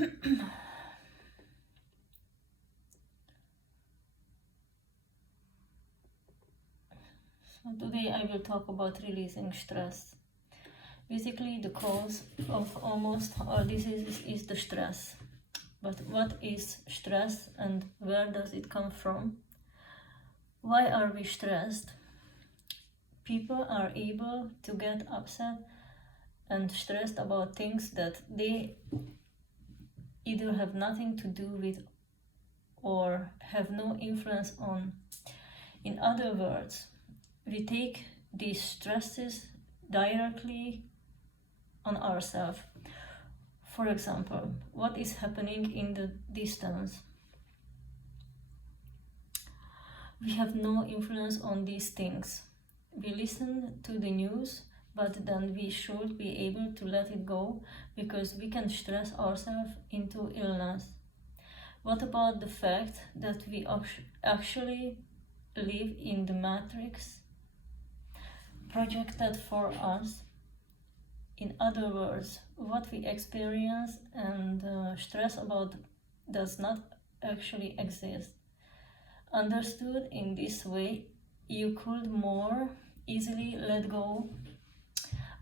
So today I will talk about releasing stress. Basically, the cause of almost all diseases is the stress. But what is stress and where does it come from? Why are we stressed? People are able to get upset and stressed about things that they either have nothing to do with or have no influence on. In other words, we take these stresses directly on ourselves. For example, what is happening in the distance? We have no influence on these things. We listen to the news, but then we should be able to let it go because we can stress ourselves into illness. What about the fact that we actually live in the matrix projected for us? In other words, what we experience and stress about does not actually exist. Understood in this way, you could more easily let go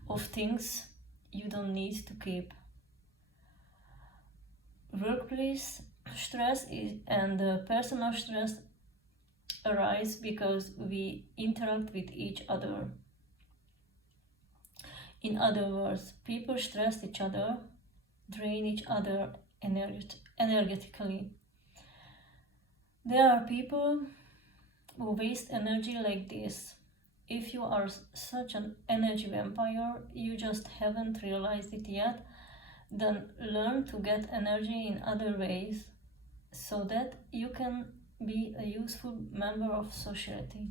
of things you don't need to keep. Workplace stress and personal stress arise because we interact with each other. In other words, people stress each other, drain each other energetically. There are people who waste energy like this. If you are such an energy vampire, you just haven't realized it yet, then learn to get energy in other ways so that you can be a useful member of society.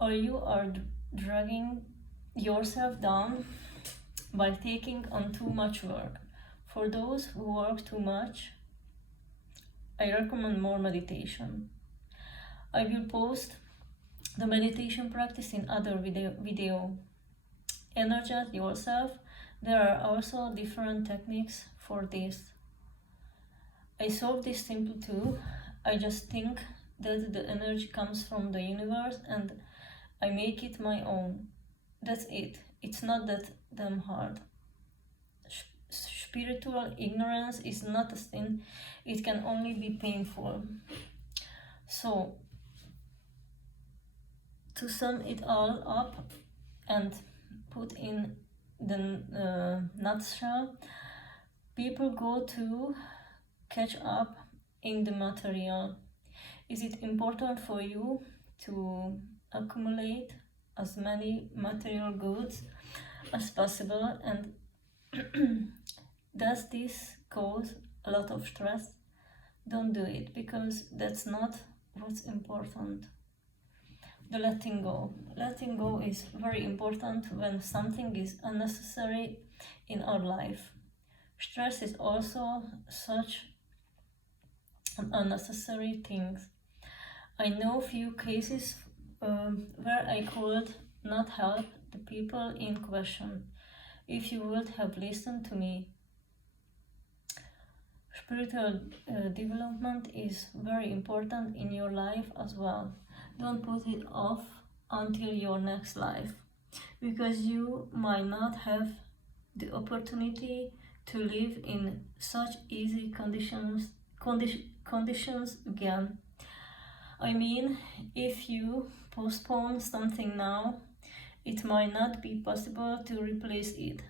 Or you are dragging yourself down by taking on too much work. For those who work too much, I recommend more meditation. I will post the meditation practice in other video. Energize yourself. There are also different techniques for this. I solve this simple too. I just think that the energy comes from the universe and I make it my own. That's it. It's not that damn hard. Spiritual ignorance is not a sin. It can only be painful. So, to sum it all up and put in the nutshell, people go to catch up in the material. Is it important for you to accumulate as many material goods as possible, and does this cause a lot of stress? Don't do it, because that's not what's important. The letting go. Letting go is very important when something is unnecessary in our life. Stress is also such an unnecessary thing. I know few cases where I could not help the people in question if you would have listened to me. Spiritual development is very important in your life as well. Don't put it off until your next life, because you might not have the opportunity to live in such easy conditions again. I mean, if you postpone something now, it might not be possible to replace it.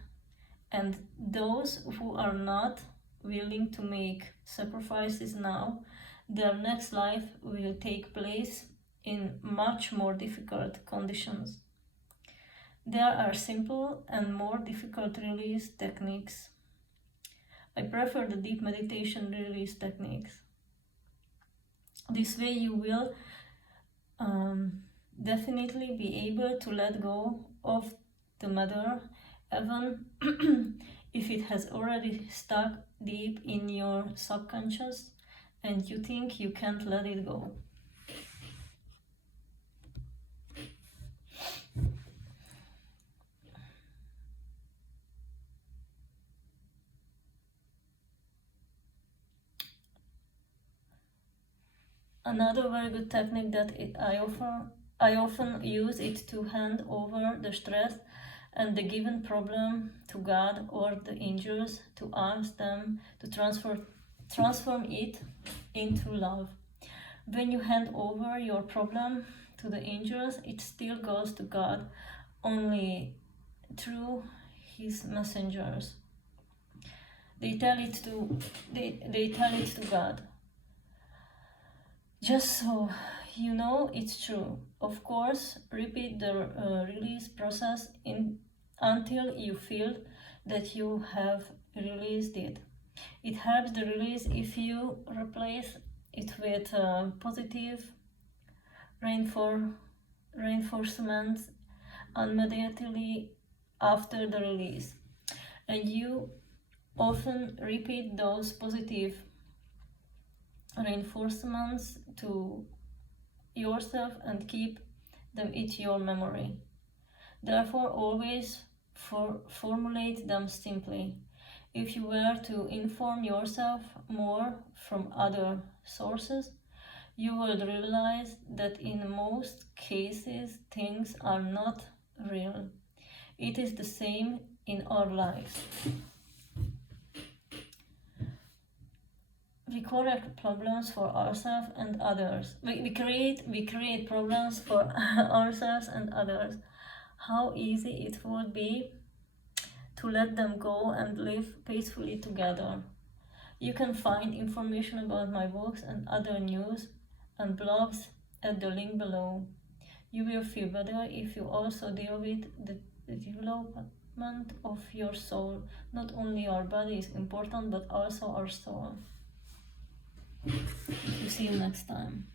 And those who are not willing to make sacrifices now, their next life will take place in much more difficult conditions. There are simple and more difficult release techniques. I prefer the deep meditation release techniques. This way you will definitely be able to let go of the matter, even if it has already stuck deep in your subconscious and you think you can't let it go. Another very good technique that I often use it to hand over the stress and the given problem to God or the angels, to ask them to transform it into love. When you hand over your problem to the angels, it still goes to God, only through his messengers. They tell it to God. Just so you know it's true. Of course, repeat the release process until you feel that you have released it. It helps the release if you replace it with positive reinforcements immediately after the release. And you often repeat those positive reinforcements to yourself and keep them in your memory. Therefore, always formulate them simply. If you were to inform yourself more from other sources, you would realize that in most cases things are not real. It is the same in our lives. We correct problems for ourselves and others. We create problems for ourselves and others. How easy it would be to let them go and live peacefully together. You can find information about my books and other news and blogs at the link below. You will feel better if you also deal with the development of your soul. Not only our body is important, but also our soul. See you next time.